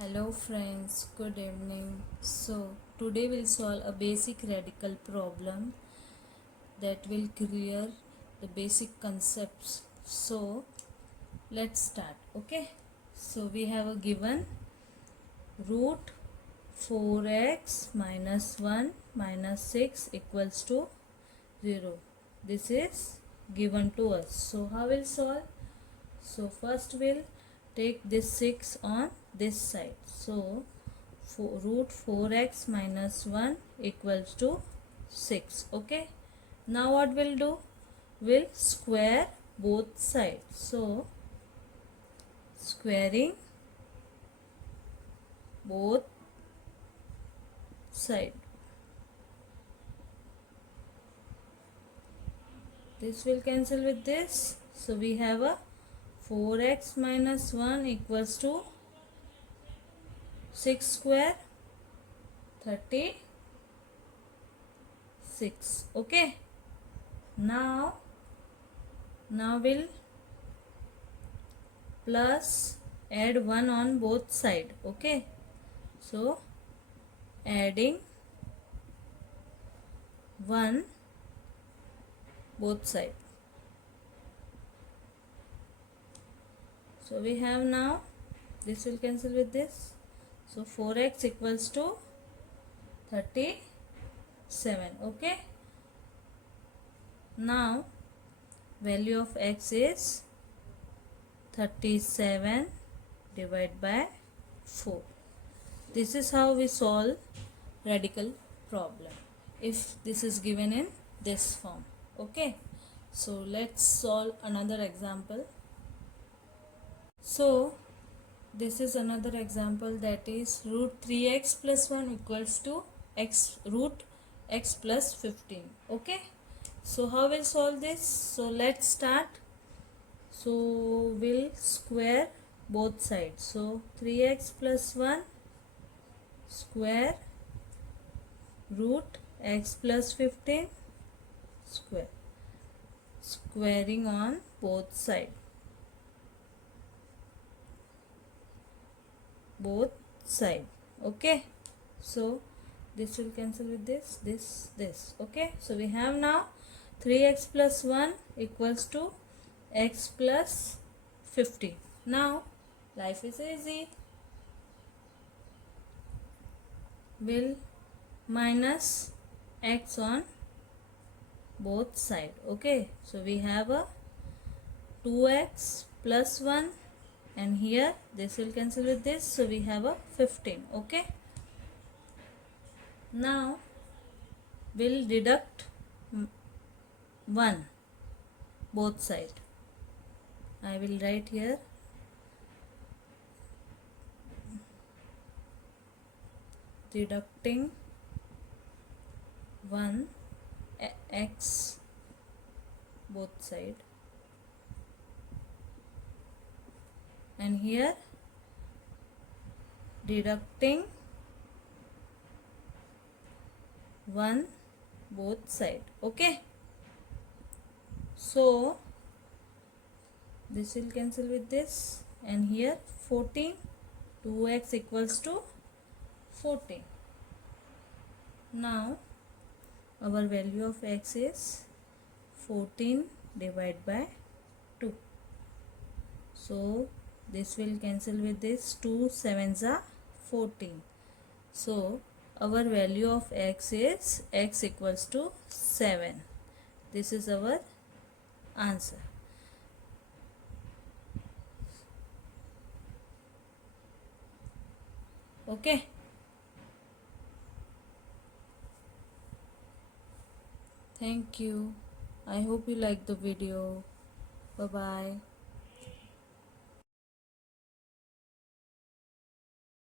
Hello friends, good evening. So today we'll solve a basic radical problem that will clear the basic concepts. So let's start. Okay. So we have a given root 4x minus 1 minus 6 equals to 0. This is given to us. So how we'll solve? So first we'll take this 6 on this side. So root 4x minus 1 equals to 6. Okay. Now what we'll do? We'll square both sides. So squaring both sides. This will cancel with this. So we have a 4x minus 1 equals to 6 square 36. Okay. Now we'll plus add 1 on both side. Okay. So adding 1 both side. So we have now this will cancel with this. So 4x equals to 37. Okay. Now value of x is 37 divided by 4. This is how we solve radical problem if this is given in this form. Okay. So let's solve another example. So this is another example, that is root 3x plus 1 equals to root x plus 15. Okay. So how we'll solve this? So let's start. So we'll square both sides. So 3x plus 1 square root x plus 15 square. Squaring on both sides. Okay. So this will cancel with this. Okay. So we have now 3x plus 1 equals to x plus 50. Now life is easy. We'll minus x on both sides. Okay. So we have a 2x plus 1 and here this will cancel with this. So we have a 15. Okay. Now we'll deduct 1 both sides. I will write here deducting 1 x both sides, and here deducting 1 both sides. Okay. So this will cancel with this, and here 14, 2x equals to 14. Now our value of x is 14 divided by 2. So this will cancel with this. 2 sevens are 14. So our value of x is x equals to 7. This is our answer. Okay. Thank you. I hope you like the video. Bye bye.